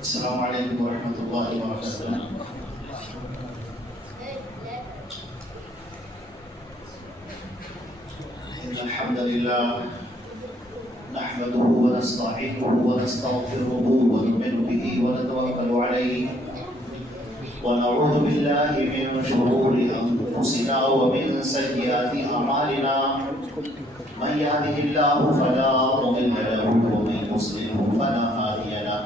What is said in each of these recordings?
السلام علیکم ورحمۃ اللہ وبرکاتہ۔ إن الحمد لله نحمده ونستعينه ونستغفره ونؤمن به ونتوكل عليه ونعوذ بالله من شرور أنفسنا ومن سيئات أعمالنا من يهده الله فلا مضل له ومن يضلل فلا هادي له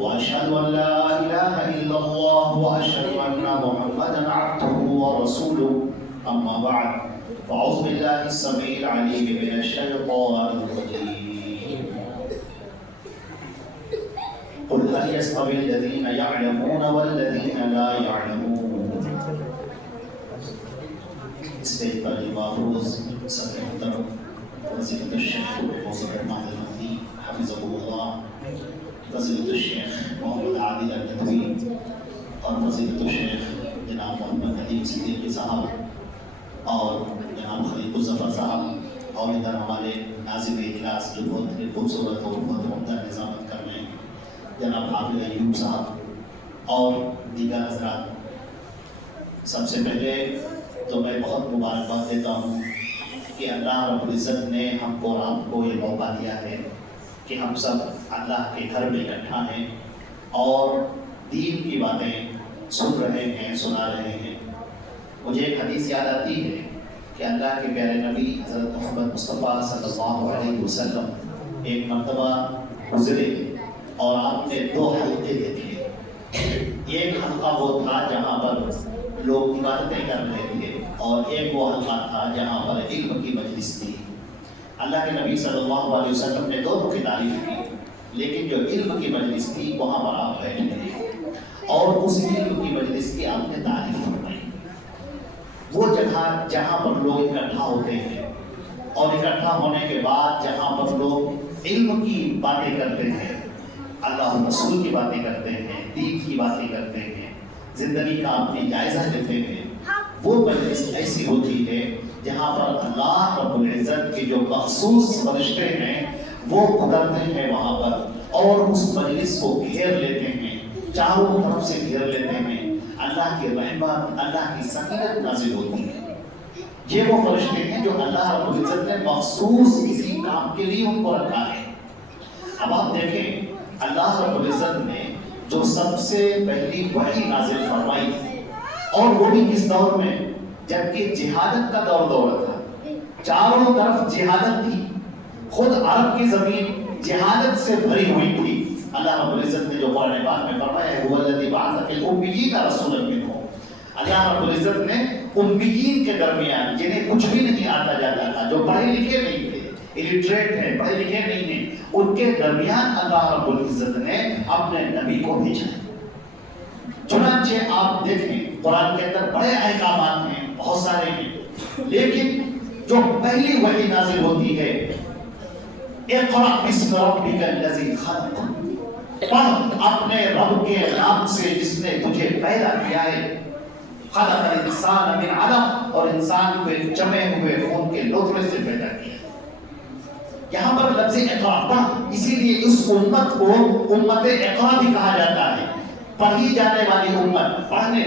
وأشهد أن لا إله إلا الله وأشهد أن محمدا عبده ورسوله أما بعد فأعوذ بالله السميع العليم من الشيطان الرجيم قل هل يستوي الذين يعلمون والذين لا يعلمون۔ اسٹیج پر محفوظ صدر محترم فضیلت الشیخ محمد المہدی حفظہ اللہ، فضیلت الشیخ محمد عادل الندوی اور فضیلت الشیخ جناب محمد حلیم صدیقی صاحب اور جناب خلیق الظفر صاحب، اور ادھر ہمارے ناظم اجلاس جو بہت ہی خوبصورت اور بہت عمدہ نظامت کر رہے ہیں جناب حافظ ایوب صاحب اور دیگر حضرات، سب سے پہلے تو میں بہت مبارکباد دیتا ہوں کہ اللہ رب العزت نے ہم کو اور آپ کو یہ موقع دیا ہے کہ ہم سب اللہ کے گھر میں اکٹھا ہیں اور دین کی باتیں سن رہے ہیں، سنا رہے ہیں۔ مجھے ایک حدیث یاد آتی ہے کہ اللہ کے پیارے نبی حضرت محمد مصطفیٰ صلی اللہ علیہ وسلم ایک مرتبہ گزرے اور آپ نے دو حلقے دیکھے۔ ایک حلقہ وہ تھا جہاں پر لوگ عبادتیں کر رہے تھے اور ایک وہ حلقہ تھا جہاں پر علم کی مجلس تھی۔ اللہ کے نبی صلی اللہ علیہ وسلم نے دونوں کی تعریف کی، لیکن جو علم کی مجلس تھی وہاں پر آپ بیٹھ گئے اور اس علم کی مجلس کی آپ نے تعریف فرمائی۔ وہ جگہ جہاں پر لوگ اکٹھا ہوتے ہیں اور اکٹھا ہونے کے بعد جہاں پر لوگ علم کی باتیں کرتے ہیں، اللہ رسول کی باتیں کرتے ہیں، دین کی باتیں کرتے ہیں، زندگی کا اپنی جائزہ لیتے ہیں، وہ مجلس ایسی ہوتی ہے جہاں پر اللہ رب العزت کے جو مخصوص فرشتے ہیں وہ اترتے ہیں وہاں پر اور اس مجلس کو گھیر لیتے ہیں، چاروں طرف سے گھیر لیتے ہیں۔ اللہ کی رحمت، اللہ کی سکینت نازل ہوتی ہے۔ یہ وہ فرشتے ہیں جو اللہ رب العزت نے مخصوص کسی کام کے لیے ان کو رکھا ہے۔ اب آپ دیکھیں اللہ رب العزت نے جو سب سے پہلی وحی نازل فرمائی اور وہ بھی کس دور میں، جبکہ جہادت کا دور تھا، چاروں طرف جہادت تھی، خود عرب کی زمین جہادت سے بھری ہوئی تھی۔ اللہ رب العزت نے جو قرآن پاک میں فرمایا ہے هو الذی بعث فی الامیین رسولا منہم، اللہ رب العزت نے امیین کے درمیان جنہیں کچھ بھی نہیں آتا جاتا تھا، جو پڑھے لکھے نہیں تھے، الٹریٹ ہیں، پڑھے لکھے نہیں ہیں، ان کے درمیان اللہ رب العزت نے اپنے نبی کو بھیجا۔ چنانچہ آپ دیکھیں قرآن کے اندر بڑے احکامات ہیں، بہت سارے ہیں، لیکن جو پہلی وحی نازل ہوتی ہے اقرأ باسم ربک الذی خلق، پڑھ اپنے رب کے نام سے جس نے تجھے پیدا کیا ہے۔ خلق الانسان من علق، اور انسان کو جمے ہوئے خون کے لوتھڑے سے پیدا کیا۔ یہاں پر لفظ اقرأ پڑھ، اسی لیے اس امت کو امت اقرأ بھی کہا جاتا ہے، پڑھی جانے والی امت۔ پڑھنے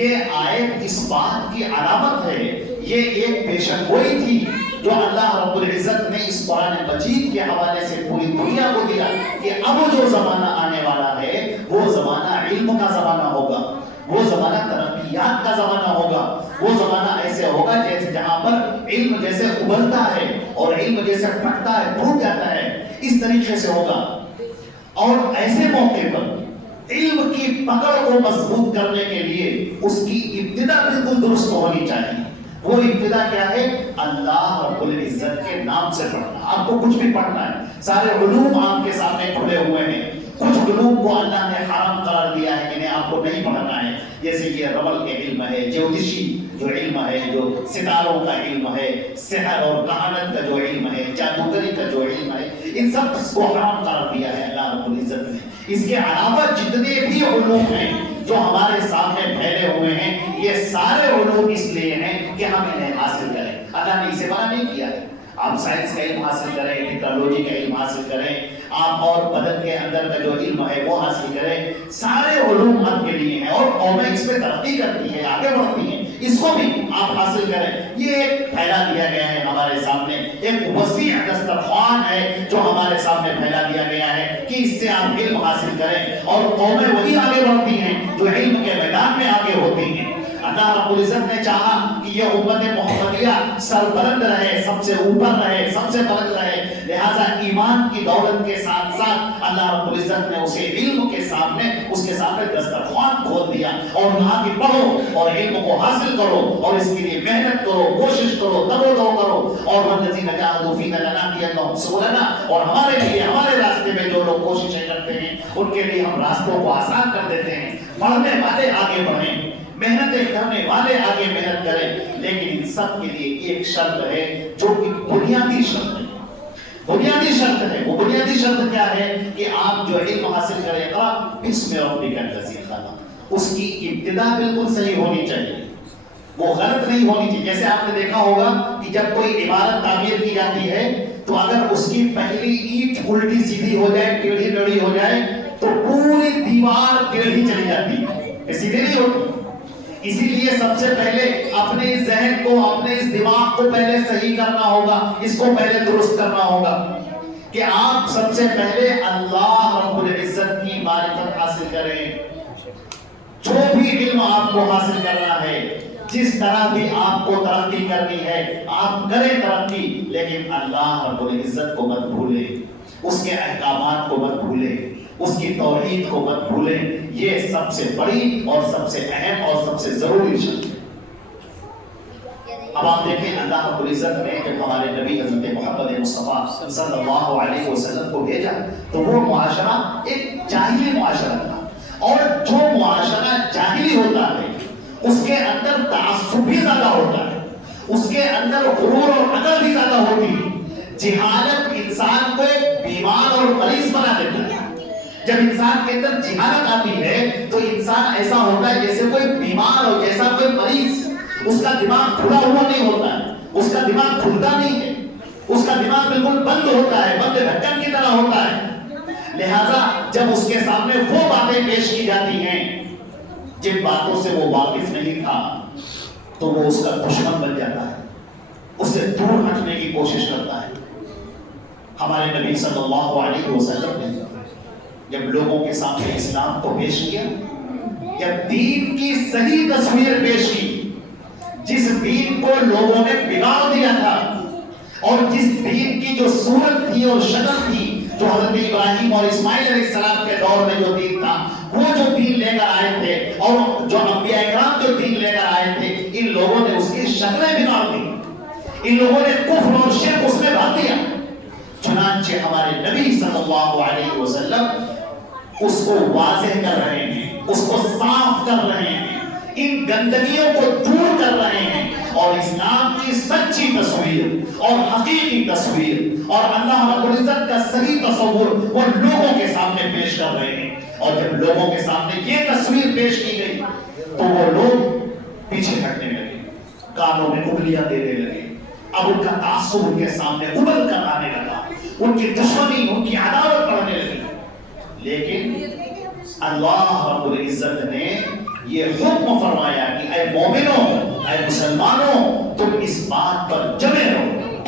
یہ آیت اس بات کی علامت ہے، یہ ایک پیشن گوئی تھی جو اللہ رب العزت نے اس قرآن مجید کے حوالے سے پوری دنیا کو دیا کہ اب جو زمانہ آنے والا ہے وہ زمانہ علم کا زمانہ ہوگا، وہ زمانہ ترقیات کا زمانہ ہوگا، وہ زمانہ ایسے ہوگا جیسے جہاں پر علم جیسے ابھرتا ہے اور علم جیسے پھٹتا ہے، پھوٹ جاتا ہے، اس طریقے سے ہوگا۔ اور ایسے موقع پر علم کی پکڑ کو مضبوط کرنے کے لیے اس کی ابتدا بالکل درست ہونی چاہیے۔ وہ ابتدا کیا ہے؟ اللہ رب العزت کے نام سے پڑھنا۔ آپ کو کچھ بھی پڑھنا ہے، سارے علوم آپ کے سامنے کھلے ہوئے ہیں، کچھ علوم کو اللہ نے حرام قرار دیا ہے کہ آپ کو نہیں پڑھنا ہے، جیسے یہ رمل کے علم ہے، جیوتشی جو علم ہے، جو ستاروں کا علم ہے، سحر اور کہانت کا جو علم ہے، جادوگری کا جو علم ہے، ان سب کو حرام قرار دیا ہے اللہ رب العزت نے۔ اس کے علاوہ جتنے بھی علوم ہیں جو ہمارے سامنے پھیلے ہوئے ہیں، یہ سارے علوم اس لیے ہیں کہ ہم انہیں حاصل کریں۔ اللہ نے اسے منع نہیں کیا ہے، آپ سائنس کا علم حاصل کریں، ٹیکنالوجی کا علم حاصل کریں، آپ اور بدن کے اندر کا جو علم ہے وہ حاصل کریں، سارے علوم آپ کے لیے ہیں اور قومیں اس میں ترقی کرتی ہیں، آگے بڑھتی ہیں، اس کو بھی آپ حاصل کریں۔ یہ ایک پھیلا دیا گیا ہے ہمارے سامنے، ایک وسیع دسترخوان ہے جو ہمارے سامنے پھیلا دیا گیا ہے کہ اس سے آپ علم حاصل کریں، اور قومیں وہی آگے بڑھتی ہیں جو علم کے میدان میں آگے ہوتی ہیں۔ اللہ رب العزت نے چاہا کہ یہ امت محمدیہ سربلند رہے، سب سے اوپر رہے، سب سے بلند رہے، لہذا ایمان کی دولت کے ساتھ ساتھ اللہ رب العزت نے اسے علم کے سامنے دسترخوان کھول دیا، اور کہا کہ پڑھو اور علم کو حاصل کرو اور اس کے لیے محنت کرو، کوشش کرو، دب و دو کرو، اور والذین جاہدوا فینا لنہدینہم سبلنا، اور ہمارے لیے ہمارے راستے میں جو لوگ کوششیں کرتے ہیں ان کے لیے ہم راستوں کو آسان کر دیتے ہیں۔ پڑھنے والے آگے بڑھیں، محنتیں کرنے والے آگے محنت کریں، لیکن ان سب کے لیے ایک شرط ہے جو کہ بنیادی شرط ہے، بنیادی شرط ہے۔ وہ بنیادی شرط کیا ہے کہ آپ جو علم حاصل کریں، اقرأ بسم ربک الذی خلق، اس کی ابتدا بالکل صحیح ہونی چاہیے، وہ غلط نہیں ہونی چاہیے۔ جیسے آپ نے دیکھا ہوگا کہ جب کوئی عمارت تعمیر کی جاتی ہے تو اگر اس کی پہلی اینٹ الٹی سیدھی ہو جائے، ٹیڑھی میڑھی ہو جائے تو پوری دیوار ٹیڑھی چلی جاتی ہے، سیدھی نہیں ہوتی۔ اسی لیے سب سے پہلے اپنے ذہن کو، اپنے اس دماغ کو پہلے صحیح کرنا ہوگا، اس کو پہلے درست کرنا ہوگا کہ آپ سب سے پہلے اللہ رب العزت کی معرفت حاصل کریں۔ جو بھی علم آپ کو حاصل کرنا ہے، جس طرح بھی آپ کو ترقی کرنی ہے، آپ کریں ترقی، لیکن اللہ رب العزت کو مت بھولیں، اس کے احکامات کو مت بھولیں، اس کی توحید کو مت بھولیں۔ یہ سب سے بڑی اور سب سے اہم اور سب سے ضروری شرط ہے۔ اب آپ دیکھیں اللہ رب العزت نے جب ہمارے نبی حضرت محمد مصطفیٰ صلی اللہ علیہ وسلم کو بھیجا تو وہ معاشرہ ایک جاہلی معاشرہ تھا، اور جو معاشرہ جاہلی ہوتا ہے اس کے اندر تعصب بھی زیادہ ہوتا ہے، اس کے اندر غرور اور عقل بھی زیادہ ہوتی ہے۔ جہالت انسان کو ایک بیمار اور مریض بنا دیتا ہے۔ جب انسان کے اندر جہالت آتی ہے تو انسان ایسا ہوتا ہے جیسے کوئی بیمار ہو، جیسا کوئی مریض، اس کا دماغ کھلا ہوا نہیں ہوتا ہے، اس کا دماغ کھلتا نہیں ہے، اس کا دماغ بالکل بند ہوتا ہے، بند ڈھکن کی طرح ہوتا ہے۔ لہذا جب اس کے سامنے وہ باتیں پیش کی جاتی ہیں جن باتوں سے وہ واقف نہیں تھا تو وہ اس کا دشمن بن جاتا ہے، اس سے دور ہٹنے کی کوشش کرتا ہے۔ ہمارے نبی صلی اللہ علیہ وسلم نے جب لوگوں کے سامنے اسلام کو پیش کیا، جب دین کی صحیح تصویر پیش کی، جس دین کو لوگوں نے بگاڑ دیا تھا، اور جس دین کی جو صورت تھی اور شکل تھی جو حضرت ابراہیم اور اسماعیل علیہ السلام کے دور میں جو دین تھا، وہ جو دین لے کر آئے تھے اور جو انبیاء اکرام جو دین لے کر آئے تھے، ان لوگوں نے اس کی شکلیں بگاڑ دی، ان لوگوں نے کفر اور شرک اس میں بھر دیا۔ چنانچہ ہمارے نبی صلی اللہ علیہ وسلم اس کو واضح کر رہے ہیں، اس کو صاف کر رہے ہیں، ان گندگیوں کو دور کر رہے ہیں، اور اسلام کی سچی تصویر اور حقیقی تصویر اور اللہ رب العزت کا صحیح تصور وہ لوگوں کے سامنے پیش کر رہے ہیں۔ اور جب لوگوں کے سامنے یہ تصویر پیش کی گئی تو وہ لوگ پیچھے ہٹنے لگے، کانوں میں انگلیاں دینے لگے، اب ان کا تعصب ان کے سامنے ابل کر آنے لگا، ان کی دشمنی، ان کی عداوت بڑھنے لگی۔ لیکن اللہ رب العزت نے یہ حکم فرمایا کہ اے مومنوں، اے مسلمانوں، تم اس بات پر جمے رہو،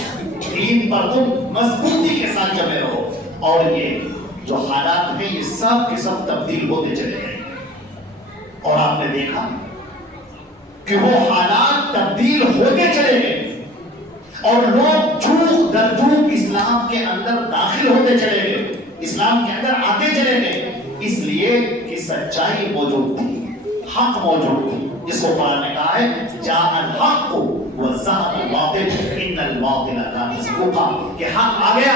دین پر تم مضبوطی کے ساتھ جمے رہو، اور یہ جو حالات ہیں یہ سب کے سب تبدیل ہوتے چلے گئے۔ اور آپ نے دیکھا کہ وہ حالات تبدیل ہوتے چلے گئے، اور لوگ جھوک در جھوک اسلام کے اندر داخل ہوتے چلے گئے، اسلام کے اندر آتے چلے گئے، اس لیے کہ سچائی موجود تھی، حق موجود تھی، جس کو قرآن نے کہا ہے جاء الحق وزهق الباطل ان الباطل كان زهوقا، کہ حق آ گیا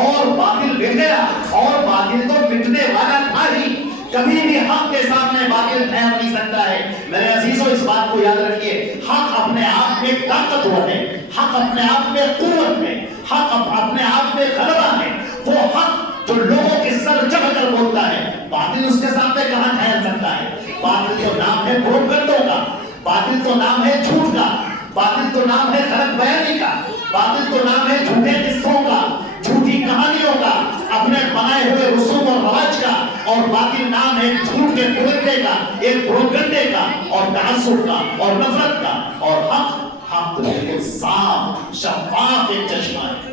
اور باطل مٹ گیا، اور باطل تو مٹنے والا تھا ہی، کبھی بھی حق کے سامنے باطل ٹھہر نہیں سکتا ہے۔ میرے عزیزوں اس بات کو یاد رکھیے، حق اپنے آپ میں طاقتور ہے، حق اپنے آپ میں قوت ہے، حق اپنے آپ میں غلبہ ہے۔ وہ حق جو لوگوں کے سر جگہ کر بولتا ہے، باطل اس کے سامنے کہاں ٹھہر سکتا ہے؟ باطل تو نام ہے پروپگنڈوں کا، باطل تو نام ہے جھوٹ کا، باطل تو نام ہے غلط بیانی کا، باطل تو نام ہے جھوٹے قصوں کا، جھوٹی کہانیوں کا، اپنے بنائے ہوئے رسوم اور رواج کا، اور باطل نام ہے جھوٹ کے پروپیگنڈے کا، ایک پروپیگنڈے کا، اور تعصب کا، اور نفرت کا، اور حق تو بالکل صاف شفاف ایک چشمہ ہے۔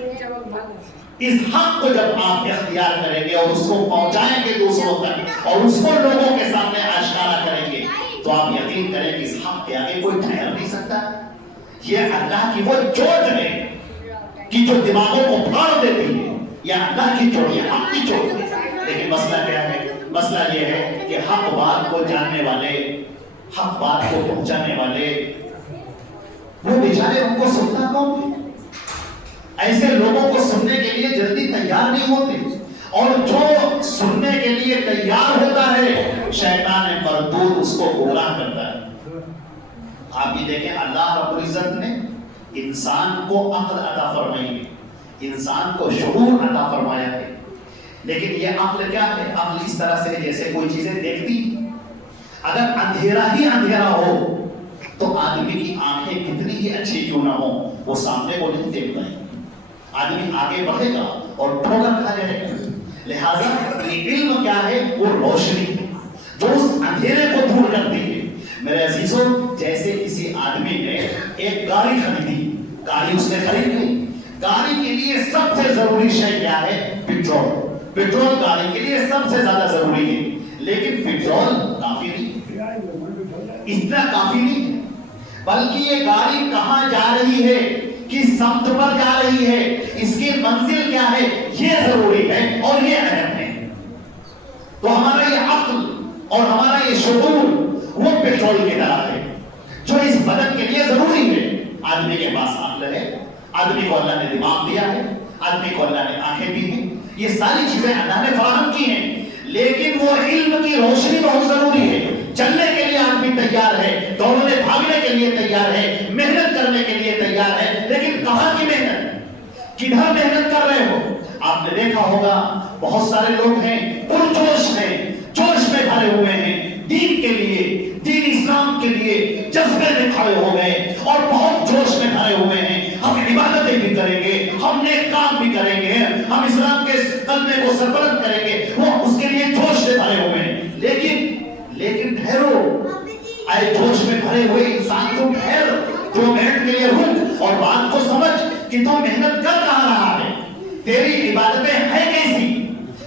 اس حق کو جب آپ اختیار کریں گے اور اس کو پہنچائیں گے دوسروں تک اور اس کو لوگوں کے سامنے آشکارا کریں گے تو آپ یقین کریں کہ اس حق کے آگے کوئی ٹھہر نہیں سکتا۔ یہ اللہ کی وہ چوٹ ہے کہ جو دماغوں کو پھاڑ دیتی ہے، یہ اللہ کی چوٹ ہے، حق کی چوٹ ہے۔ لیکن مسئلہ کیا ہے؟ مسئلہ یہ ہے کہ حق بات کو جاننے والے، حق بات کو پہنچانے والے، وہ بیچارے ان کو سنتا کون ہے؟ ایسے لوگوں کو سننے کے لیے جلدی تیار نہیں ہوتے، اور جو سننے کے لیے تیار ہوتا ہے شیطان مردود اس کو گمراہ کرتا ہے۔ آپ یہ دیکھیں اللہ رب العزت نے انسان کو عقل عطا فرمائی ہے، انسان کو شعور عطا فرمایا ہے، لیکن یہ عقل کیا ہے؟ عقل اس طرح سے جیسے کوئی چیزیں دیکھتی، اگر اندھیرا ہی اندھیرا ہو تو آدمی کی آنکھیں کتنی ہی اچھی کیوں نہ ہو وہ سامنے کو نہیں دیکھتا ہے، آدمی آگے بڑھے گا اور ٹھوکر کھا جائے گا۔ لہذا یہ علم کیا ہے؟ وہ روشنی ہے جو اس اندھیرے کو دور کرتی ہے۔ میرے عزیزوں، جیسے کسی آدمی نے ایک گاڑی خریدی، گاڑی اس نے خرید لی، گاڑی کے لیے سب سے ضروری شے کیا ہے؟ پیٹرول۔ پیٹرول گاڑی کے لیے سب سے زیادہ ضروری ہے، لیکن پیٹرول کافی نہیں، اتنا کافی نہیں، بلکہ یہ گاڑی کہاں جا رہی ہے، کس سمت پر جا رہی ہے، اس کی منزل کیا ہے، یہ ضروری ہے اور یہ اہم ہے۔ تو ہمارا یہ عقل اور ہمارا یہ شعور وہ پیٹرول کی طرح ہے جو اس بدن کے لیے ضروری ہے۔ آدمی کے پاس عقل ہے، آدمی کو اللہ نے دماغ دیا ہے، آدمی کو اللہ نے آنکھیں دی ہیں، یہ ساری چیزیں اللہ نے فراہم کی ہیں، لیکن وہ علم کی روشنی بہت ضروری ہے۔ چلنے کے لیے آدمی تیار ہے، دوڑنے بھاگنے کے لیے تیار ہے، محنت کرنے کے لیے تیار ہے، لیکن کہاں کی محنت؟ کدھر محنت کر رہے ہو؟ آپ نے دیکھا ہوگا بہت سارے لوگ ہیں پرجوش ہیں، جوش میں بھرے ہوئے ہیں، دین کے لیے، دین اسلام کے لیے جذبے میں کھڑے ہو گئے اور بہت جوش میں بھرے ہوئے ہیں، ہم عبادتیں بھی کریں گے، ہم نیک کام بھی کریں گے، ہم اسلام کے کلمے کو سربلند کریں گے، وہ اس کے لیے جوش سے بھرے ہوئے ہیں۔ لیکن ٹھہرو، اے جوش میں بھرے ہوئے انسان کو ٹھہر، 2 منٹ کے لیے رک اور بات کو سمجھ کہ تو محنت کر کہاں رہا ہے، تیری عبادتیں ہیں کیسی،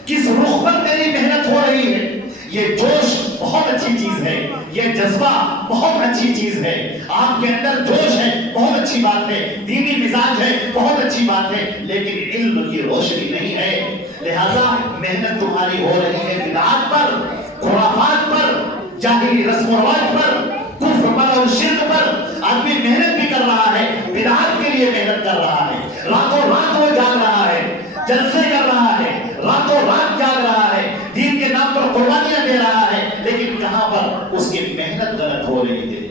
کس رخ پر تیری محنت ہو رہی ہے۔ یہ جوش بہت اچھی چیز ہے، یہ جذبہ بہت اچھی چیز ہے، آپ کے اندر جوش ہے بہت اچھی بات ہے، دینی مزاج ہے بہت اچھی بات ہے، لیکن علم کی روشنی نہیں ہے۔ لہذا محنت تمہاری ہو رہی ہے بدعات پر، خرافات پر، جاہلی رسم و رواج پر، کفر پر اور شرک پر۔ آدمی محنت بھی کر رہا ہے، بدعات کے لیے محنت کر رہا ہے، راتوں رات وہ جاگ رہا ہے، جلسے کر رہا ہے، راتوں رات جاگ رہا ہے، دین کے نام پر قربانیاں دے رہا ہے، لیکن کہاں پر اس کی محنت غلط ہو رہی ہے،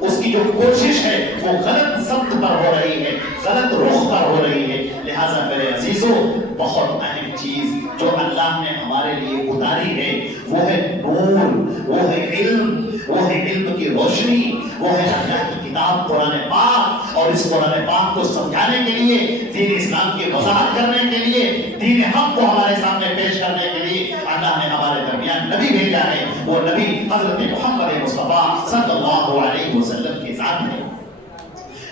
اس کی جو کوشش ہے وہ غلط سمت پر ہو رہی ہے، غلط رخ پر ہو رہی ہے۔ لہٰذا میرے عزیزوں، بہت اہم چیز جو اللہ نے ہمارے لیے اتاری ہے وہ ہے نور، وہ ہے علم کی روشنی، وہ ہے اللہ کی کتاب قرآن پاک، اور اس قرآن پاک کو سمجھانے کے لیے، دین اسلام کی وضاحت کرنے کے لیے، دین حق کو ہمارے سامنے پیش کرنے کے لیے اللہ نے ہمارے درمیان نبی بھیجا ہے۔ وہ نبی حضرت محمد مصطفیٰ صلی اللہ علیہ وسلم کی ذات ہے۔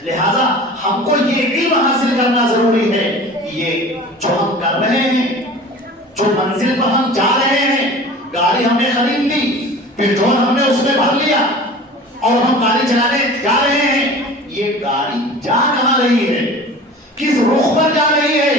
لہذا ہم کو یہ علم حاصل کرنا ضروری ہے کہ یہ جو ہم کر رہے ہیں، جو منزل پر ہم جا رہے ہیں، گاڑی ہم نے خرید لی، پیٹرول ہم نے اس میں بھر لیا اور ہم گاڑی چلانے جا رہے ہیں، یہ گاڑی جا کہاں رہی ہے، کس رخ پر جا رہی ہے،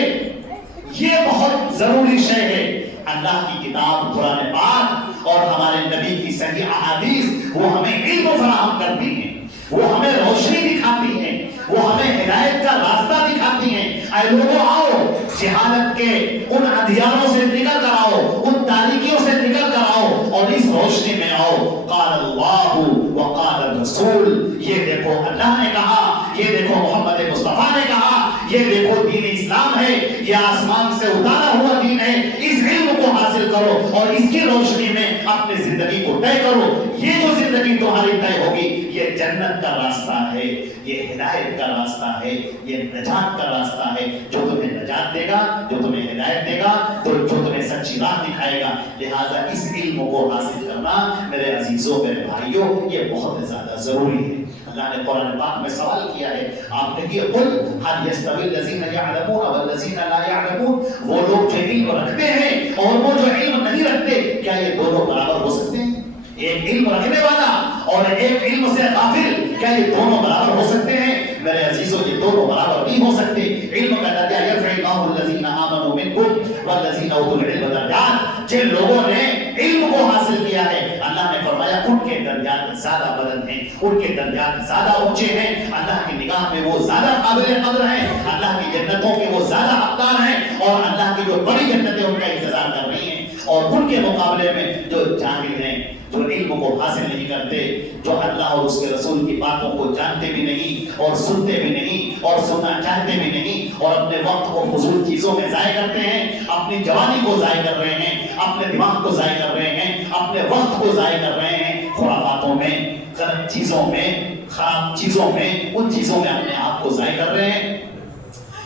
یہ بہت ضروری شے ہے۔ اللہ کی کتاب قرآن پاک اور ہمارے نبی کی صحیح احادیث وہ ہمیں علم فراہم کرتی ہیں، وہ ہمیں روشنی دکھاتی ہیں، وہ ہمیں ہدایت کا راستہ دکھاتی ہیں۔ اے لوگوں، آؤ جہالت کے ان اندھیاروں سے نکل کر آؤ، ان تاریکیوں سے نکل کر آؤ اور اس روشنی میں آؤ۔ قال اللہ وقال الرسول، یہ دیکھو اللہ نے کہا، یہ دیکھو محمد مصطفیٰ نے کہا، یہ دیکھو دین اسلام ہے، یہ آسمان سے اتارا ہوا دین ہے، اس علم کو حاصل کرو۔ کرو اور اس کی روشنی میں اپنی زندگی کو طے کرو. یہ جو زندگی تمہاری طے ہوگی یہ جنت کا راستہ ہے, یہ ہدایت کا راستہ ہے, یہ نجات کا راستہ ہے. جو تمہیں نجات دے گا, جو تمہیں ہدایت دے گا, تو جو تمہیں سچی راہ دکھائے گا. لہٰذا اس علم کو حاصل کرنا میرے عزیزوں, میرے بھائیوں, یہ بہت زیادہ ضروری ہے. اللہ نے قرآن پاک میں سوال کیا ہے, آپ نے کیا قل هل يستوي الذين يعلمون والذين لا يعلمون, وہ لوگ جو علم رکھتے ہیں اور وہ جو علم نہیں رکھتے, کیا یہ دونوں برابر ہو سکتے ہیں؟ ایک علم رکھنے والا اور ایک علم سے غافل, کیا یہ دونوں برابر ہو سکتے ہیں؟ میرے عزیزوں, یہ دونوں برابر نہیں ہو سکتے. علم کا درجہ يرفع الله الذين آمنوا منكم والذين اوتوا العلم درجات. جن لوگوں نے علم کو حاصل کیا ہے, اللہ نے فرمایا ان کے درجات زیادہ بلند ہیں, ان کے درجات زیادہ اونچے ہیں, اللہ کی نگاہ میں وہ زیادہ قابل قدر ہیں, اللہ کی جنتوں کے وہ زیادہ حقدار ہیں, اور اللہ کی جو بڑی جنتیں ان کا انتظار کر رہی ہیں. اور ان کے مقابلے میں جو جاہل ہیں, جو علم کو حاصل نہیں کرتے, جو اللہ اور اس کے رسول کی باتوں کو جانتے بھی نہیں اور سنتے بھی نہیں اور سننا چاہتے بھی نہیں, اور اپنے وقت کو فضول چیزوں میں ضائع کرتے ہیں, اپنی جوانی کو ضائع کر رہے ہیں, اپنے دماغ کو ضائع کر رہے ہیں, اپنے وقت کو ضائع کر رہے ہیں, خرافاتوں میں, غلط چیزوں میں, خراب چیزوں میں, ان چیزوں میں اپنے آپ کو ضائع کر رہے ہیں.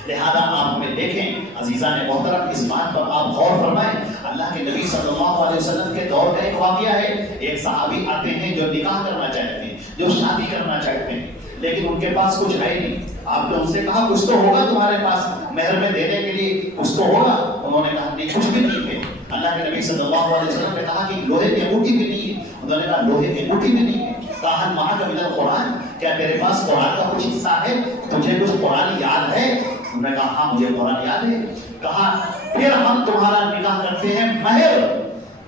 لہذا آپ ہمیں دیکھیں عزیزان محترم, اس بات پر آپ غور فرمائیں. اللہ کے نبی صلی اللہ علیہ وسلم کے دور کا ایک واقعہ ہے. ایک صحابی آتے ہیں جو نکاح کرنا چاہتے ہیں, جو شادی کرنا چاہتے ہیں, لیکن ان کے پاس کچھ ہے نہیں. آپ نے ان سے کہا کچھ تو ہوگا تمہارے پاس مہر میں دینے کے لیے, کچھ تو ہوگا. انہوں نے کہا نہیں, کچھ بھی نہیں ہے. اللہ کے نبی صلی اللہ علیہ وسلم نے کہا کہ لوہے کی انگوٹھی بھی نہیں ہے. انہوں نے کہا لوہے کی انگوٹھی بھی نہیں ہے. کہا معاک من القرآن, کیا تیرے پاس قرآن کا کچھ حصہ ہے, تجھے کچھ قرآن یاد ہے؟ انہوں نے کہا ہاں مجھے قرآن یاد ہے. کہا پھر ہم تمہارا نکاح کرتے ہیں مہر.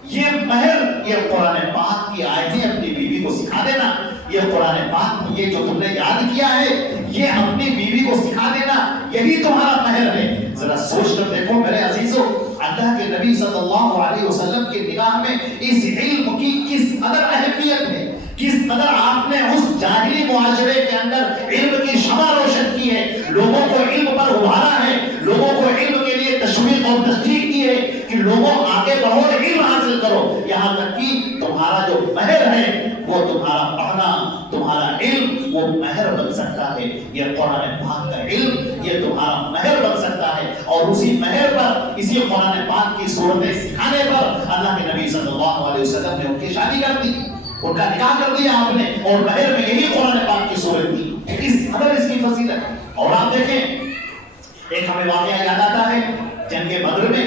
یہ مہر, یہ قرآن پاک کی آیتیں اپنی بیوی کو سکھا دینا. یہ قرآن پاک, یہ جو تم نے یاد کیا ہے, یہ اپنی بیوی کو سکھا دینا, یہی تمہارا مہر ہے. ذرا سوچ کر دیکھو میرے عزیزوں, اللہ کے نبی صلی اللہ علیہ وسلم کی نگاہ میں اس علم کی کس قدر اہمیت ہے, کس قدر آپ نے اس جاہلی معاشرے کے اندر علم کی شمع روشن کی ہے, لوگوں کو علم پر ابھارا ہے, لوگوں کو علم کے لیے تشویق اور تشجیع کی ہے کہ لوگوں آگے بڑھو, علم حاصل کرو. یہاں تک کہ تمہارا جو مہر ہے وہ تمہارا پڑھنا, تمہارا علم وہ مہر بن سکتا ہے. یہ قرآن پاک کا علم یہ تمہارا مہر بن سکتا ہے. اور اسی مہر پر, اسی قرآن پاک کی صورتیں سکھانے پر اللہ کے نبی صلی اللہ علیہ وسلم نے ان کی شادی کر دی, ان کا نکاح کر دیا آپ نے, اور مہر میں یہی قرآن پاک کی صورت تھی. اس قدر اس کی فضیلت. اور آپ دیکھیں, ایک ہمیں واقعہ یاد آتا ہے جنگ بدر میں,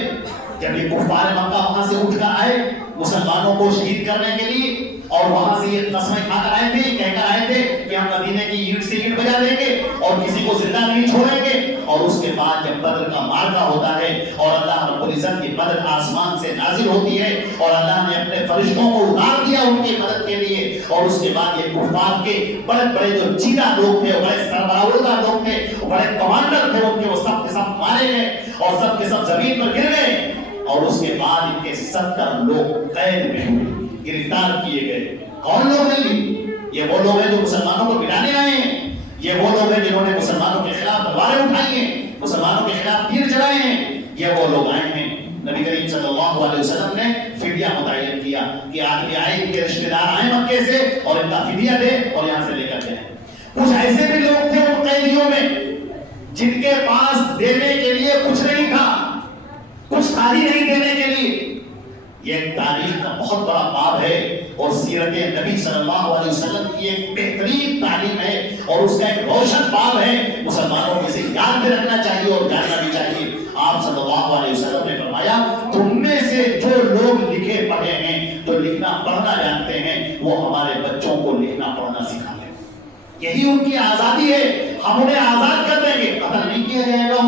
جب یہ کفار مکہ وہاں سے اٹھ کر آئے مسلمانوں کو شہید کرنے کے لیے, اور وہاں سے یہ قسمیں کھا کر آئے تھے, کہہ کر آئے تھے کہ ہم مدینے کی اینٹ سے اینٹ بجا دیں گے اور کسی کو زندہ نہیں چھوڑیں گے. اور اس کے بعد جب بدر کا معرکہ ہوتا ہے اور اللہ رب العزت کی مدد آسمان سے نازل ہوتی ہے, اور اللہ نے اپنے فرشتوں کو اتار دیا ان کی مدد کے لیے, اور اس کے بعد یہ کفار کے بڑے بڑے جو چیتا لوگ تھے, بڑے سربراہ لوگ تھے, بڑے کمانڈر تھے ان کے, وہ سب کے سب مارے گئے اور سب کے سب زمین پر گر گئے. اور اس کے بعد ان کے 70 لوگ قید میں ہوئے, گرفتار کیے گئے. کون لوگ ہیں یہ وہ لوگ ہیں جو مسلمانوں کو مٹانے آئے ہیں, یہ وہ لوگ ہیں جنہوں نے مسلمانوں کے خلاف تلواریں اٹھائی ہیں, مسلمانوں کے خلاف تیر چلائے ہیں. یہ وہ لوگ آئے ہیں. نبی کریم صلی اللہ علیہ وسلم نے فدیہ متعین کیا کہ آدمی آئے, ان کے رشتے دار آئے مکے سے, اور ان کا فدیہ دے اور یہاں سے لے کر جائیں. کچھ ایسے بھی لوگ تھے ان قیدیوں میں جن کے پاس دینے کے لیے کچھ نہیں تھا, کچھ تھا ہی نہیں دینے کے لیے. یہ تاریخ کا بہت بڑا باب ہے, اور سیرت نبی صلی اللہ علیہ وسلم کی ایک بہترین تعلیم ہے, اور اس کا ایک روشن باب ہے. مسلمانوں کو اسے یاد میں رکھنا چاہیے اور جاننا بھی چاہیے. آپ صلی اللہ علیہ وسلم نے فرمایا, تم میں سے جو لوگ لکھے پڑھے ہیں, جو لکھنا پڑھنا جانتے ہیں, وہ ہمارے بچوں کو لکھنا پڑھنا سکھا دیں. یہی ان کی آزادی ہے. ہم انہیں آزاد کر دیں گے, قتل نہیں کیا جائے گا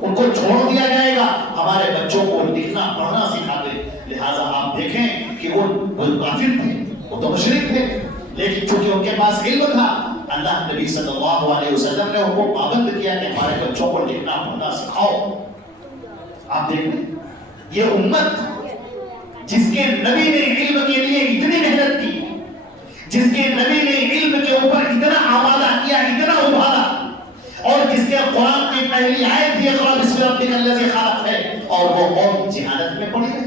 ان کو چھوڑ دیا جائے گا. ہمارے بچوں کو لکھنا پڑھنا سکھا دیں. لہٰذا آپ دیکھیں کہ وہ کافر تھے, وہ تو مشرک تھے, لیکن چونکہ ان کے پاس علم تھا, اللہ نبی صلی اللہ علیہ وسلم نے ان کو پابند کیا کہ ہمارے بچوں کو لکھنا پڑھنا سکھاؤ. آپ دیکھیں, یہ امت جس کے نبی نے علم کے لیے اتنی محنت کی, جس کے نبی نے علم کے اوپر اتنا آمادہ کیا, اتنا ابھارا, اور جس کے قرآن کی پہلی آیت یہ اقرأ بسم ربک الذی خلق ہے, اور وہ قوم جہالت میں پڑی ہے.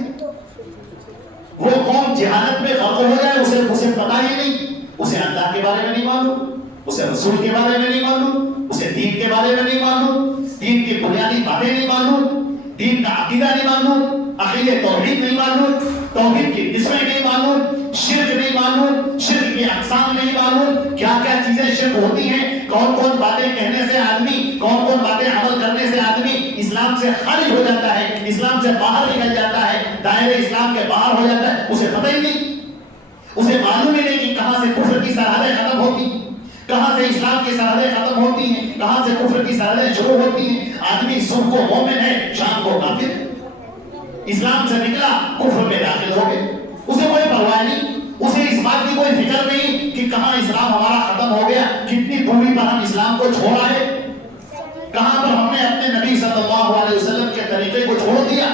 وہ قوم جہالت میں غرق ہو جائے، اسے پتہ ہی نہیں، اسے اللہ کے بارے میں نہیں معلوم، اسے رسول کے بارے میں نہیں معلوم، اسے دین کے بارے میں نہیں معلوم، دین کی بنیادی باتیں نہیں معلوم، دین کا عقیدہ نہیں معلوم، عقیدہ توحید نہیں معلوم، توحید کی قسمیں نہیں معلوم، شرک نہیں معلوم، شرک کی اقسام نہیں معلوم، کیا کیا چیزیں شرک ہوتی ہیں، کون کون باتیں کہنے سے آدمی، کون کون باتیں عمل کرنے سے آدمی اسلام سے خارج ہو جاتا ہے، اسلام سے باہر نکل جاتا ہے، دائرے اسلام کے باہر ہو جاتا ہے، اسے پتہ ہی نہیں، اسے معلوم ہی نہیں کہ کہاں سے کفر کی سرحدیں ختم ہوتی ہیں، کہاں سے اسلام کی سرحدیں ختم ہوتی ہیں، کہاں سے کفر کی سرحدیں شروع ہوتی ہیں۔ آدمی صبح کو مومن ہے، شام کو کافر، اسلام سے نکلا کفر میں داخل ہو گئے، اسے کوئی پرواہ نہیں، اسے اس بات کی کوئی فکر نہیں کہ کہاں اسلام ہمارا ختم ہو گیا، کتنی دوری پر ہم اسلام کو چھوڑ آئے، کہاں پر ہم نے اپنے نبی صلی اللہ علیہ وسلم کے طریقے کو چھوڑ دیا،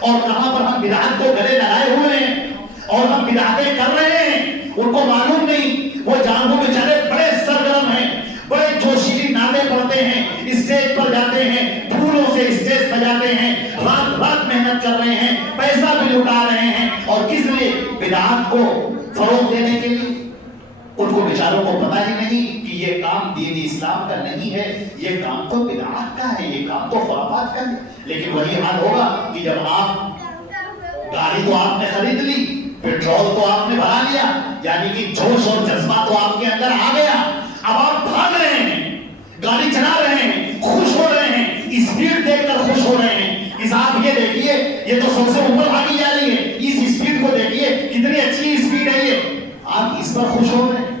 اور کہاں پر ہم بدعت کو گلے لگائے ہوئے ہیں اور ہم بدعتیں کر رہے ہیں، ان کو معلوم نہیں۔ وہ جانبوں بیچارے بڑے سرگرم ہیں، بڑے جوشیلی نعتیں پڑھتے ہیں، اسٹیج پر جاتے ہیں، پھولوں سے اسٹیج سجاتے ہیں، رات رات محنت کر رہے ہیں، پیسہ بھی لٹا رہے ہیں، اور کس لیے؟ بدعات کو فروغ دینے کے لیے۔ ان کو بیچاروں کو پتہ ہی نہیں کہ یہ کام دین اسلام کا نہیں ہے، یہ کام تو بدعات کا ہے، یہ کام تو خرافات کا ہے۔ لیکن وہی حال ہوگا کہ جب گاڑی تو آپ نے خرید لی، پیٹرول تو آپ نے بھرا لیا، یعنی کہ جوش اور جذبہ تو آپ کے اندر آ گیا، اب آپ بھاگ رہے ہیں، گاڑی چلا رہے ہیں، خوش ہو رہے ہیں، اسپیڈ دیکھ کر خوش ہو رہے ہیں، اس آپ یہ دیکھیے یہ تو سب سے اوپر بھاگی جا رہی ہے، اس اسپیڈ کو دیکھیے کتنی اچھی اسپیڈ ہے، یہ آپ اس پر خوش ہو رہے ہیں۔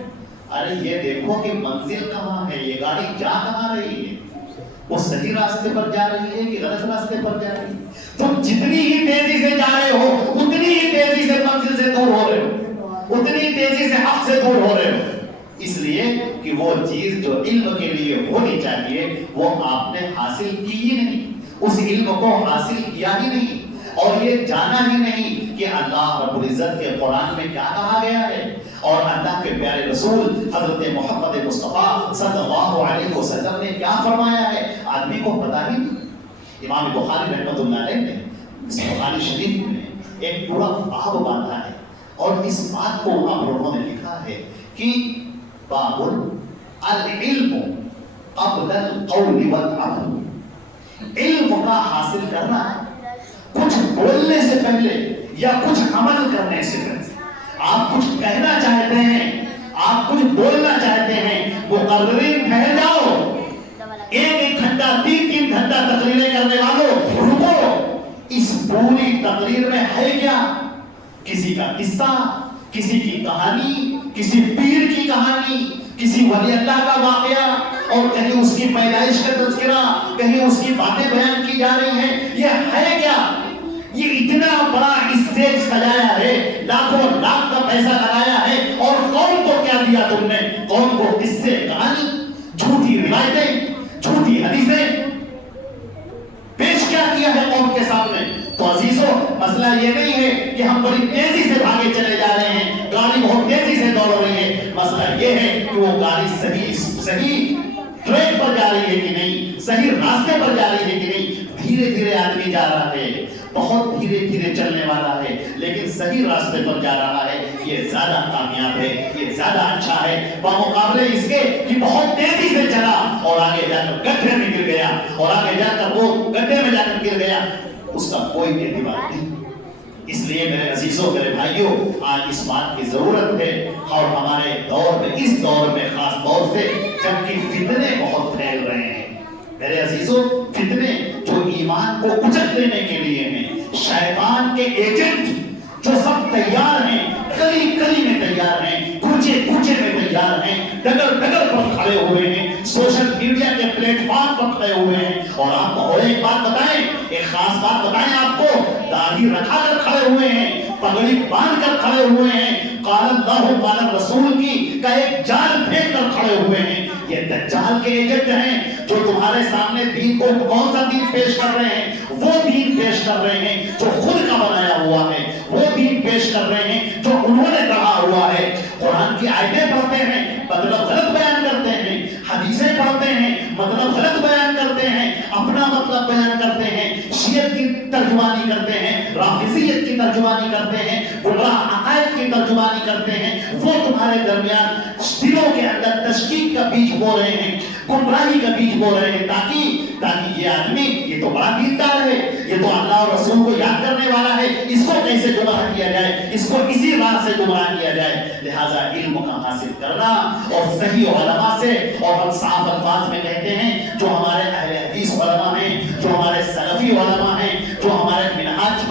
ارے یہ دیکھو کہ منزل کہاں ہے، یہ گاڑی جا کہاں رہی ہے، وہ صحیح راستے پر جا رہی ہے کہ غلط راستے پر جا رہی ہے؟ تم جتنی ہی تیزی سے جا رہے ہو اتنی ہی تیزی سے منزل سے دور ہو رہے ہو، اتنی ہی تیزی سے حق سے دور ہو رہے ہو، اس لیے کہ وہ چیز جو علم کے لیے ہونی چاہیے وہ آپ نے حاصل کی ہی نہیں، اس علم کو حاصل کیا ہی نہیں، اور یہ جانا ہی نہیں کہ اللہ رب العزت کے قرآن میں کیا کہا گیا ہے، اور اللہ کے پیارے رسول حضرت محمد مصطفیٰ صلی اللہ علیہ وسلم نے کیا فرمایا ہے، آدمی کو پتہ ہی نہیں۔ امام بخاری رحمۃ اللہ علیہ نے اس بخاری شریف میں ایک پورا باب باندھا ہے، اور اس بات کو وہاں لوگوں نے لکھا ہے کہ باب العلم قبل القول والعمل، علم کا حاصل کرنا کچھ بولنے سے پہلے یا کچھ عمل کرنے سے پہلے۔ آپ کچھ کہنا چاہتے ہیں، آپ کچھ بولنا چاہتے ہیں، مقررین ٹھہر جاؤ، ایک گھنٹہ 3 گھنٹہ تقریریں کرنے والوں رکو، اس پوری تقریر میں ہے کیا؟ کسی کا قصہ، کسی کی کہانی، کسی پیر کی کہانی، کسی ولی اللہ کا واقعہ، اور کہیں اس کی پیدائش کا تذکرہ، کہیں اس کی باتیں بیان کی جا رہی ہیں، یہ ہے کیا؟ یہ اتنا بڑا اسٹیج سجایا ہے، لاکھوں لاکھ کا پیسہ لگایا ہے، اور قوم کو کیا دیا تم نے؟ قوم کو قصے، کہانی، جھوٹی روایتیں، جھوٹی حدیثیں پیش کیا کیا ہے قوم کے سامنے۔ تو عزیزو، مسئلہ یہ نہیں ہے کہ ہم بڑی تیزی سے بھاگے چلے جا رہے ہیں، گاڑی بہت تیزی سے دوڑ رہی ہے، مسئلہ یہ ہے کہ وہ گاڑی صحیح ٹریک پر جا رہی ہے کہ نہیں، صحیح راستے پر جا رہی ہے کہ نہیں۔ دھیرے دھیرے آدمی جا رہا ہے، بہت دھیرے دھیرے چلنے والا ہے، لیکن صحیح راستے پر جا رہا ہے، یہ زیادہ کامیاب ہے، یہ زیادہ اچھا ہے، بمقابلے اس کے کہ بہت تیزی سے چلا اور آگے جا کر گڈھے میں گر گیا، اور آگے جا کر وہ گڈھے میں جا کر گر گیا، اس کا کوئی اعتبار نہیں۔ اس لیے میرے عزیزوں، میرے بھائیوں، آج اس بات کی ضرورت ہے، اور ہمارے دور میں، اس دور میں خاص طور سے جبکہ فتنے بہت پھیل رہے ہیں، میرے عزیزوں، فتنے جو ایمان کو کچل دینے کے لیے ہیں، شیطان کے ایجنٹ جو سب تیار ہیں، گلی گلی میں تیار ہیں، کوچے کوچے میں تیار ہیں، ڈگر ڈگر پر کھڑے ہوئے ہیں، سوشل میڈیا کے پلیٹ فارم پر کھڑے ہوئے ہیں، اور آپ کو اور ایک بات بتائیں، ایک خاص بات بتائیں آپ کو، داڑھی رکھا کر کھڑے ہوئے ہیں، پگڑی باندھ کر کھڑے ہوئے ہیں، قال اللہ قال رسول کی کا ایک جال پھینک کر کھڑے ہوئے ہیں۔ یہ دجال کے ایجنٹ ہیں جو تمہارے سامنے دین کو کون سا دین پیش کر رہے ہیں؟ وہ دین پیش کر رہے ہیں جو خود کا بنایا ہوا ہے، وہ دین پیش کر رہے ہیں جو انہوں نے کہا ہوا ہے۔ قرآن کی آیتیں پڑھتے ہیں، مطلب غلط بیان کرتے ہیں، حدیثیں پڑھتے ہیں، مطلب غلط بیان کرتے ہیں، اپنا مطلب بیان کرتے ہیں، شیعت کی ترجمانی کرتے ہیں، رافضیت کی ترجمانی کرتے ہیں, گمراہ عقائد کی ترجمانی کرتے ہیں, وہ تمہارے درمیان دلوں کے اندر تشکیک کا بیج بو رہے ہیں, گمراہی کا بیج بو رہے ہیں, تاکہ یہ آدمی, یہ تو بڑا دیندار ہے, یہ تو اللہ اور رسول کو یاد کرنے والا ہے, اس کو کیسے گمراہ کیا جائے, اس کو اسی راہ سے گمراہ کیا جائے. لہذا علم کا حاصل کرنا اور صحیح علماء سے, اور ہم صاف الفاظ میں کہتے ہیں جو ہمارے اہل حدیث علماء ہیں, جو ہمارے سلفی علماء ہیں, جو ہمارے منہج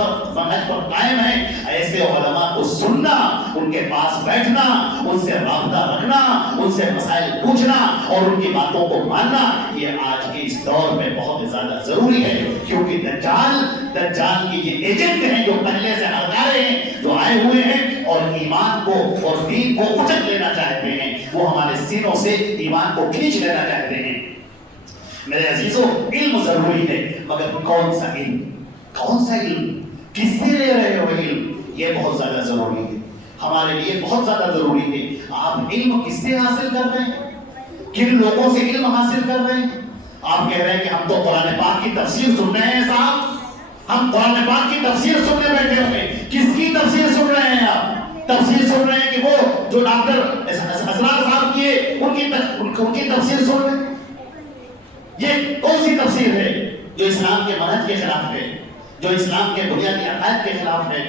پر قائم ہیں, ایسے علماء کو سننا, ان کے پاس بیٹھنا, ان سے رابطہ رکھنا, ان سے مسائل پوچھنا اور ان کی باتوں کو ماننا, یہ آج کے اس دور میں بہت زیادہ ضروری ہے. کیونکہ دجال کی یہ ایجنٹ ہیں جو پہلے سے ہردارے ہیں, جو آئے ہوئے ہیں اور ایمان کو اور دین کو اچک لینا چاہتے ہیں, وہ ہمارے سینوں سے ایمان کو کھینچ لینا چاہتے ہیں. میرے عزیزوں, علم ضروری ہے, مگر کون سا علم, کون سا علم, کس سے لے رہے ہو علم, یہ بہت زیادہ ضروری ہے, ہمارے لیے بہت زیادہ ضروری ہے. آپ علم کس سے حاصل کر رہے ہیں, کن لوگوں سے علم حاصل کر رہے ہیں؟ آپ کہہ رہے ہیں کہ ہم تو قرآن پاک کی تفسیر سن رہے ہیں صاحب, ہم قرآن پاک کی تفسیر سننے بیٹھے ہوئے. کس کی تفسیر سن رہے ہیں آپ؟ تفسیر سن رہے ہیں کہ وہ جو ڈاکٹر اسرار صاحب کیے ان کی تفسیر سن رہے ہیں. یہ کون سی تفسیر ہے جو اسلام کے منہج کے خلاف ہے, جو اسلام کے بنیادی عقائد کے خلاف ہے,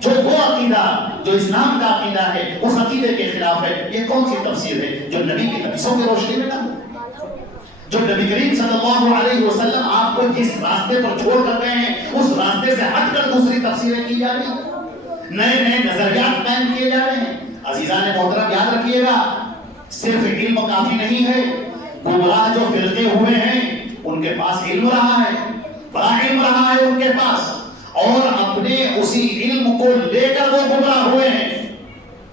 جو وہ عقیدہ جو اسلام کا عقیدہ ہے اس عقیدے کے خلاف ہے؟ یہ کون سی تفسیر ہے جو نبی کی حدیثوں کی روشنی میں نہ ہو, جو نبی کریم صلی اللہ علیہ وسلم آپ کو جس راستے پر چھوڑ کر گئے ہیں اس راستے سے ہٹ کر دوسری تفسیریں کی جا رہی ہیں, نئے نئے نظریات قائم کیے جا رہے ہیں. عزیزان محترم, یاد رکھیے گا, صرف علم کافی نہیں ہے. گمراہ جو فرقے ہوئے ہیں ان کے پاس علم رہا ہے, بڑا علم رہا ہے ان کے پاس, اور اپنے اسی علم کو لے کر وہ گمراہ ہوئے ہیں,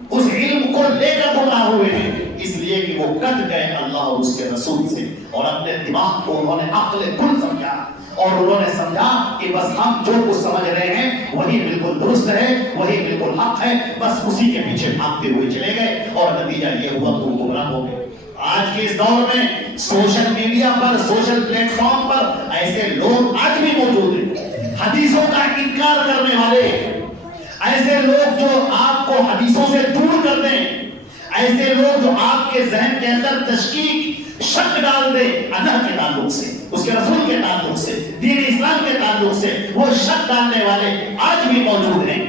اس علم کو لے کر گمراہ ہوئے ہیں, اس لیے کہ وہ کٹ گئے اللہ اور اس کے رسول سے, اور اپنے دماغ کو انہوں نے عقل کل سمجھا, اور انہوں نے سمجھا کہ بس ہم جو کچھ سمجھ رہے ہیں وہی بالکل درست ہے, وہی بالکل حق ہے, بس اسی کے پیچھے بھاگتے ہوئے چلے گئے, اور نتیجہ یہ ہوا کہ گمراہ ہو گئے. آج کے اس دور میں سوشل میڈیا پر, سوشل پلیٹ فارم پر ایسے لوگ آج بھی موجود ہیں, حدیثوں کا انکار کرنے والے, ایسے لوگ جو آپ کو حدیثوں سے دور کر دیں, ایسے لوگ جو آپ کے ذہن کے اندر تشکیک, شک ڈال دیں اللہ کے تعلق سے, اس کے رسول کے تعلق سے, دین اسلام کے تعلق سے, وہ شک ڈالنے والے آج بھی موجود ہیں,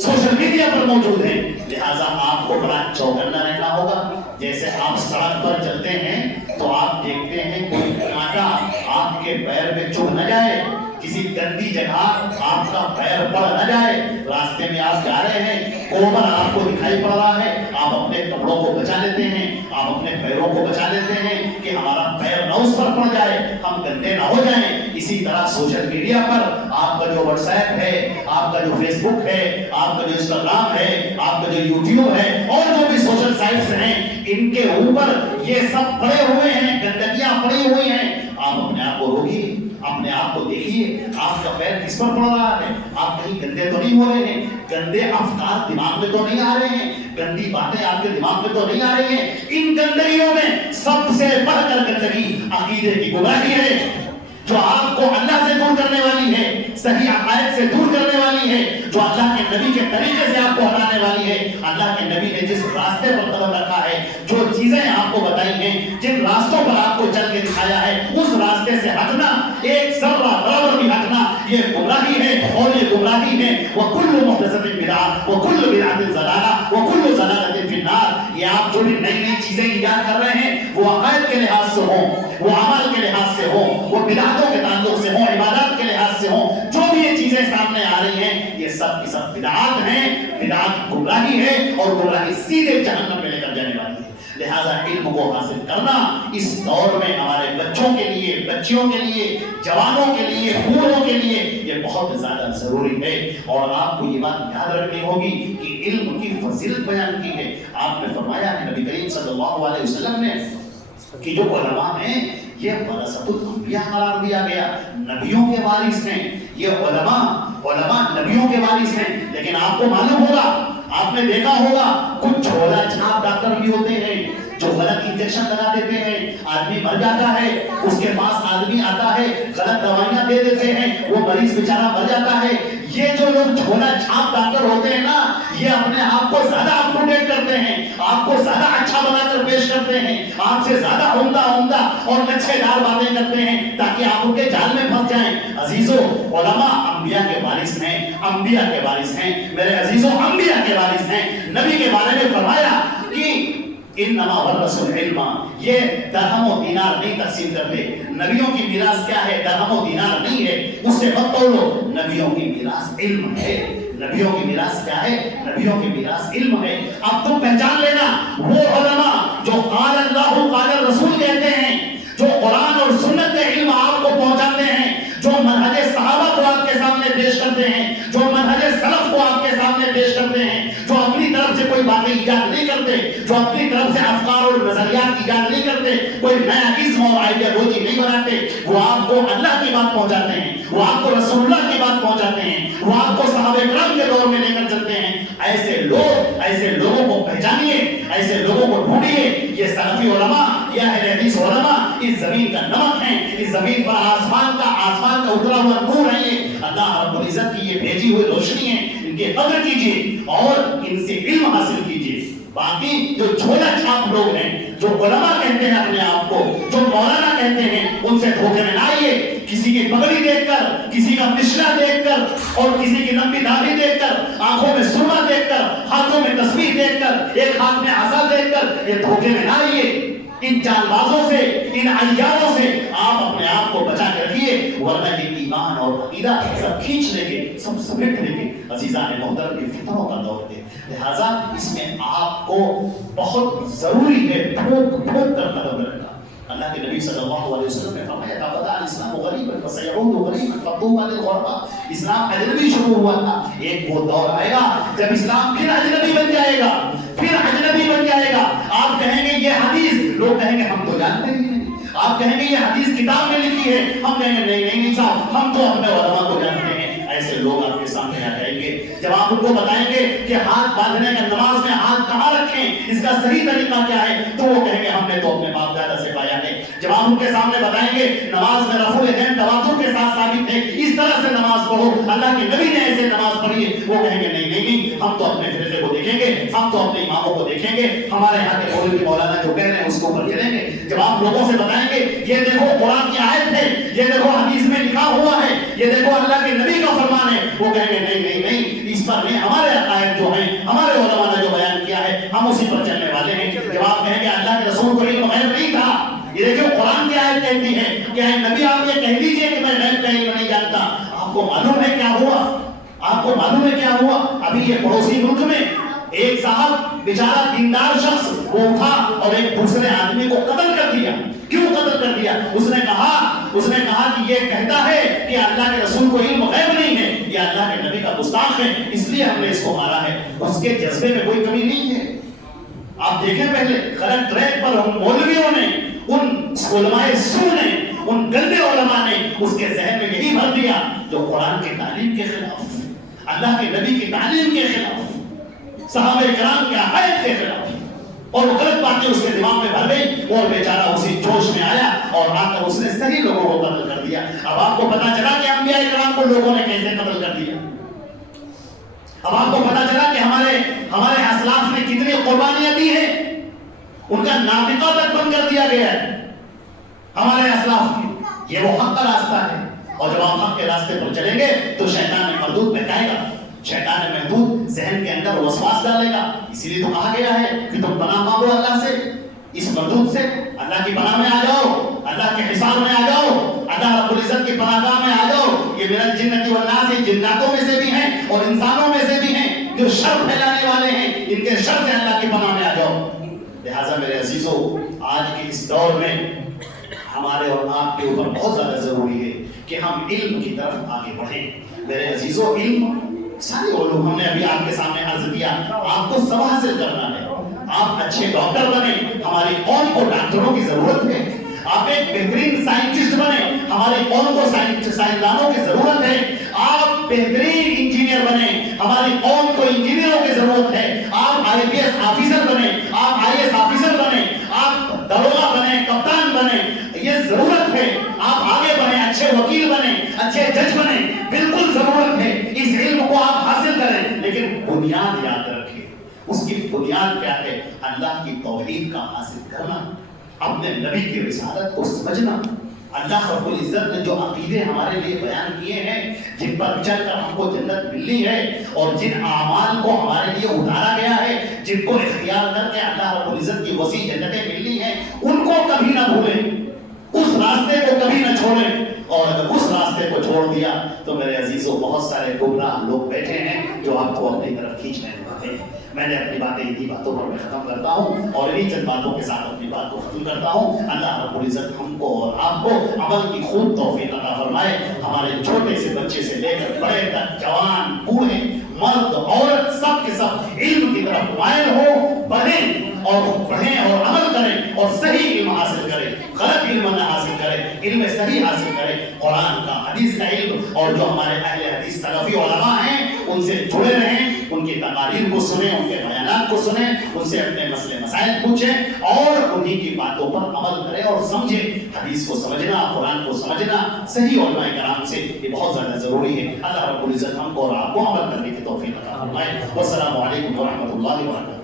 سوشل میڈیا پر موجود ہیں. لہٰذا آپ کو بڑا چوکنا رہنا ہوگا. جیسے آپ سڑک پر چلتے ہیں تو آپ دیکھتے ہیں کوئی کانٹا آپ کے پیر میں چبھ نہ جائے, کسی گندی جگہ آپ کا پیر پڑ نہ جائے, راستے میں آپ جا رہے ہیں, کوبر آپ کو دکھائی پڑ رہا ہے, آپ اپنے کپڑوں کو بچا لیتے ہیں, آپ اپنے پیروں کو بچا لیتے ہیں کہ ہمارا پیر نہ اس پر پڑ جائے, ہم گندے نہ ہو جائیں. اسی طرح سوشل میڈیا پر آپ کا جو واٹس ایپ ہے, آپ کا جو فیس بک ہے, آپ کا جو انسٹاگرام ہے, آپ کا جو یوٹیوب ہے, اور جو بھی سوشل سائٹس ہیں, ان کے اوپر یہ سب پڑے ہوئے ہیں, گندگیاں پڑی ہوئی ہیں. آپ اپنے آپ کو روکیے, اپنے آپ کو دیکھیے, آپ کا پیر کس پر پڑ رہا ہے, آپ کہیں گندے تو نہیں ہو رہے ہیں, گندے افکار دماغ میں تو نہیں آ رہے ہیں, گندی باتیں آپ کے دماغ میں تو نہیں آ رہی ہیں. ان گندگیوں میں سب سے بڑھ کر گندگی عقیدے کی گمراہی ہے, جو آپ کو اللہ سے دور کرنے والی ہے, صحیح عقائد سے دور کرنے والی ہے, جو اللہ کے نبی کے طریقے سے آپ کو ہٹانے والی ہے. اللہ کے نبی نے جس راستے پر قدم رکھا ہے, جو چیزیں آپ کو بتائی ہیں, جن راستوں پر آپ کو چل کے دکھایا ہے, اس راستے سے ہٹنا, ایک ذرہ برابر بھی ہٹنا, یہ گمراہی ہے. اور یہ گمراہی ہے وَكُلُّ مُحْدَثَةٍ بِدْعَةٍ وَكُلُّ بِدْعَةٍ ضَلَالَةٍ وَكُلُّ ضَلَالَةٍ فِي النَّارِ. یہ آپ جو بھی نئی نئی چیزیں ایجاد کر رہے ہیں, وہ عقائد کے لحاظ سے ہوں, وہ عمل کے لحاظ سے ہوں, وہ بدعتوں کے تعلق سے ہوں, عبادات کے لحاظ سے ہوں, جو بھی یہ چیزیں سامنے آ رہی ہیں, یہ سب کی سب بدعات ہیں. بدعات گمراہی ہے, اور گمراہی سیدھے جہنم میں لے کر جانے والی ہے. لہذا علم کو حاصل کرنا اس دور میں ہمارے بچوں کے لیے, بچیوں کے لیے, جوانوں کے لیے, بوڑھوں کے لیے یہ بہت زیادہ ضروری ہے. اور آپ کو یہ بات یاد رکھنی ہوگی کہ علم کی فضیلت بیان کی ہے. آپ نے فرمایا ہے, نبی کریم صلی اللہ علیہ وسلم نے, کہ جو علماء ہیں یہ ورثۃ الانبیاء قرار دیا گیا, نبیوں کے وارث ہیں. یہ علماء نبیوں کے وارث ہیں. لیکن آپ کو معلوم ہوگا, آپ نے دیکھا ہوگا, کچھ جھولا چھاپ ڈاکٹر بھی ہوتے ہیں جو غلط انجیکشن لگا دیتے ہیں, آدمی مر جاتا ہے, اس کے پاس آدمی آتا ہے, غلط دوائیاں دے دیتے ہیں, وہ مریض بیچارہ مر جاتا ہے. یہ جو لوگ جھولا چھاپ ڈاکٹر ہوتے ہیں نا، یہ اپنے آپ کو زیادہ اپ ٹو ڈیٹ کرتے ہیں، آپ کو زیادہ اچھا بنا کر پیش کرتے ہیں، آپ سے زیادہ عمدہ اور لچھے دار باتیں کرتے ہیں تاکہ آپ ان کے جال میں پھنس جائیں۔ عزیزو، علماء انبیاء کے وارث ہیں، انبیاء کے وارث ہیں میرے عزیزو، انبیاء کے وارث ہیں۔ نبی کے بارے میں فرمایا کہ انما ورثوا العلم، یہ درہم و دینار نہیں تقسیم کرتے۔ نبیوں کی میراث کیا ہے؟ درہم و دینار نہیں ہے، اس سے مت توڑو۔ نبیوں کی میراث علم ہے۔ نبیوں کی میراث کیا ہے؟ نبیوں کی میراث علم ہے۔ اب تم پہچان لینا وہ علماء جو قال اللہ قال رسول کہتے ہیں، جو قرآن اور سنت کے علم آپ کو پہنچاتے ہیں، جو منہج صحابہ کو آپ کے سامنے پیش کرتے ہیں، جو منہج سلف کو آپ کے سامنے پیش کرتے ہیں، جو اپنی طرف سے کوئی باتیں ایجاد نہیں کرتے، جو اپنی طرف سے افکار اور نظریات ایجاد نہیں کرتے، کوئی نیا ازم اور آئیڈیالوجی نہیں بناتے، وہ آپ کو اللہ کی بات پہنچاتے ہیں، وہ آپ کو رسول اللہ کی بات پہنچاتے ہیں، وہ آپ کو صحابہ کرام کے دور میں لے کر چلتے ہیں۔ ایسے لوگوں کو پہچانیے، ایسے لوگوں کو ڈھونڈیے۔ یہ سلفی علماء، یہ اہل حدیث علماء اس زمین کا نمک ہیں، اس زمین پر آسمان کا اترا ہوا نور ہے۔ یہ اللہ رب العزت کی یہ بھیجی ہوئی روشنی ہے، ان کی قدر کیجیے اور ان سے علم حاصل کیجیے۔ باقی جو جھولا چھاپ لوگ ہیں، جو علماء کہتے ہیں اپنے آپ کو، جو مولانا کہتے ہیں، ان سے دھوکے میں نہ آئیے۔ کسی کی پگڑی دیکھ کر، کسی کا مشلا دیکھ کر اور کسی کی لمبی داڑھی دیکھ کر، آنکھوں میں سرما دیکھ کر، ہاتھوں میں تسبیح دیکھ کر، ایک ہاتھ میں عصا دیکھ کر یہ دھوکے میں نہ آئیے۔ ان چال بازوں سے، ان عیاروں سے آپ اپنے آپ کو بچا کے رکھیے، ورنہ یہ ایمان اور عقیدہ سب کھینچ لیں گے، سب سمیٹ لیں گے۔ عزیزان محترم، یہ فتنوں کا دور ہے، لہذا اس میں آپ کو بہت ضروری ہے ٹھوک کر قدم رکھنا۔ اللہ کے نبی صلی اللہ علیہ وسلم نے فرمایا تھا بدأ الاسلام غریبا فسيعود غریبا فطوبى للغرباء۔ اسلام اجنبی شروع ہوا تھا، ایک وہ دور آئے گا جب اسلام پھر اجنبی بن جائے گا، پھر اجنبی بن جائے گا۔ آپ کہیں گے یہ حدیث، لوگ کہیں گے ہم تو جانتے ہی نہیں۔ آپ کہیں گے یہ حدیث کتاب میں لکھی ہے، ہم کہیں گے نہیں صاحب، ہم تو اپنے علماء کو جانتے ہیں۔ ایسے لوگ آپ کے سامنے آ جائیں گے، جب آپ ان کو بتائیں گے کہ ہاتھ باندھنے کا، نماز میں ہاتھ کہاں رکھیں، اس کا صحیح طریقہ کیا ہے، تو وہ کہیں گے ہم نے تو اپنے باپ دادا سے پایا ہے۔ جب آپ ان کے سامنے بتائیں گے نماز میں رفع الیدین تواتر کے ساتھ ثابت ہے، اس طرح سے نماز پڑھو، اللہ کے نبی نے ایسے نماز پڑھی ہے، وہ کہیں گے نہیں، ہم تو اپنے فرقے کو دیکھیں گے، ہم تو اپنے اماموں کو دیکھیں گے، ہمارے یہاں کے مولوی مولانا جو کہہ رہے ہیں اس کو اوپر چلیں گے۔ جب آپ لوگوں سے بتائیں گے یہ دیکھو قرآن کی آیت ہے، یہ دیکھو حدیث میں لکھا ہوا ہے، یہ دیکھو اللہ کے نبی کا فرمان ہے، وہ کہیں گے نہیں، اس پر نہیں، ہمارے عقائد جو ہیں، ہمارے علماء نے جو بیان کیا ہے ہم اسی پر چلنے والے ہیں۔ جب آپ کہیں گے اللہ کے رسول کو علم غیب نہیں تھا، یہ دیکھو قرآن کی آیت کہتی ہے کہ اے نبی آپ یہ کہہ دیجئے کہ میں غیب کا علم نہیں جانتا۔ آپ کو معلوم ہے کیا ہوا؟ آپ کو معلوم ہے کیا ہوا؟ ابھی یہ پڑوسی ملک میں ایک صاحب بیچارہ دیندار شخص وہ اٹھا اور ایک دوسرے آدمی کو قتل کر دیا۔ کیوں قتل کر دیا؟ اس نے کہا کہ یہ کہتا ہے کہ اللہ کے رسول کو علم غیب نہیں ہے، یہ اللہ کے نبی کا گستاخ ہے، اس لیے ہم نے اس کو مارا ہے۔ اس کے جذبے میں کوئی کمی نہیں ہے۔ آپ دیکھیں پہلے غلط ٹریک پر ان مولویوں نے، ان علماء سو نے، ان گندے علماء نے اس کے ذہن میں یہی بھر دیا جو قرآن کی تعلیم کے خلاف، اللہ کے نبی کی تعلیم کے خلاف، صحابہ کرام کے عقائد کے خلاف، اور وہ غلط باتیں اس کے دماغ میں بھر گئی اور بیچارہ اسی جوش میں آیا اور آ کر اس نے صحیح لوگوں کو قتل کر دیا۔ اب آپ کو پتا چلا کہ انبیاء کرام کو لوگوں نے کیسے قتل کر دیا۔ اب آپ کو پتا چلا کہ ہمارے اسلاف نے کتنی قربانیاں دی ہیں، ان کا ناطقہ تک بند کر دیا گیا ہے ہمارے اسلاف کی۔ یہ وہ حق کا راستہ ہے، اور جب آپ حق کے راستے پر چلیں گے تو شیطان مردود بہکائے گا، شیطان محدود ذہن کے اندر وسواس ڈالے گا۔ اسی لیے تو کہا گیا ہے کہ تم پناہ مانگو اللہ سے، اس مردود سے اللہ کی پناہ میں آ جاؤ، اللہ کے حصار میں آ جاؤ، اللہ رب العزت کی پناہ گاہ میں آ جاؤ۔ یہ من الجنۃ والناس، جناتوں میں سے بھی ہیں اور انسانوں میں سے بھی ہیں جو شر پھیلانے والے ہیں، ان کے شر سے اللہ کی پناہ میں آ جاؤ۔ لہٰذا میرے عزیزو، آج کے اس دور میں ہمارے اور آپ کے اوپر بہت زیادہ ضروری ہے کہ ہم علم کی طرف آگے بڑھیں۔ میرے عزیزو، علم سارے علوم ہم نے ابھی آپ کے سامنے عرض کیا، آپ کو سب حاصل کرنا ہے۔ آپ اچھے ڈاکٹر بنیں، ہماری قوم کو ڈاکٹروں کی ضرورت ہے۔ آپ ایک بہترین سائنٹسٹ بنیں، ہماری قوم کو سائنسدانوں کی ضرورت ہے۔ آپ بہترین انجینئر بنیں، ہماری قوم کو انجینئروں کی ضرورت ہے۔ آپ IPS آفیسر بنیں، آپ IAS آفیسر بنیں، آپ داروغہ بنیں، کپتان بنیں، یہ ضرورت ہے۔ آپ آگے بڑھیں، اچھے وکیل بنیں، اچھے جج بنیں، بالکل ضرورت ہے۔ اس بنیاد یاد رکھے. اس کی بنیاد کیا ہے؟ اللہ کی توحید کا حاصل کرنا، اپنے نبی کی رسالت کو سمجھنا. اللہ رب العزت نے جو عقیدے ہمارے لیے بیان کیے ہیں، جن پر چل کر ہم کو جنت ملنی ہے، اور جن اعمال کو ہمارے لیے اتارا گیا ہے، جن کو اختیار کر کے اللہ رب العزت کی وسیع جنتیں ملنی ہیں، ان کو کبھی نہ بھولیں، اس راستے کو کبھی نہ چھوڑیں. اور اگر اس راستے کو چھوڑ دیا تو میرے عزیزوں بہت سارے گمراہ لوگ بیٹھے ہیں جو آپ کو اپنی طرف کھینچنے والے ہیں. میں نے اپنی باتیں انہی باتوں پر میں ختم کرتا ہوں اور انہی چند باتوں کے ساتھ اپنی بات کو ختم کرتا ہوں. اللہ رب العزت ہم کو اور آپ کو عمل کی خوب توفیق عطا فرمائے. ہمارے چھوٹے سے بچے سے لے کر بڑے تک، جوان بوڑھے مرد عورت، سب کے سب علم کی طرف مائل ہو، بڑھیں اور پڑھیں اور عمل کریں اور صحیح علم حاصل کریں، غلط علم نہ حاصل کریں، علم صحیح حاصل کریں، قرآن کا حدیث کا علم. اور جو ہمارے اہل حدیث سلفی علماء ہیں ان سے جڑے رہیں، ان کی تقاریر کو سنیں، ان کے بیانات کو سنیں، ان سے اپنے مسئلے مسائل پوچھیں اور انہی کی باتوں پر عمل کریں اور سمجھیں. حدیث کو سمجھنا، قرآن کو سمجھنا صحیح علماء کرام سے یہ بہت زیادہ ضروری ہے. اللہ رب العزت ہم کو اور آپ کو عمل کرنے کی توفیق عطا فرمائے. والسلام علیکم ورحمۃ اللہ وبرکاتہ.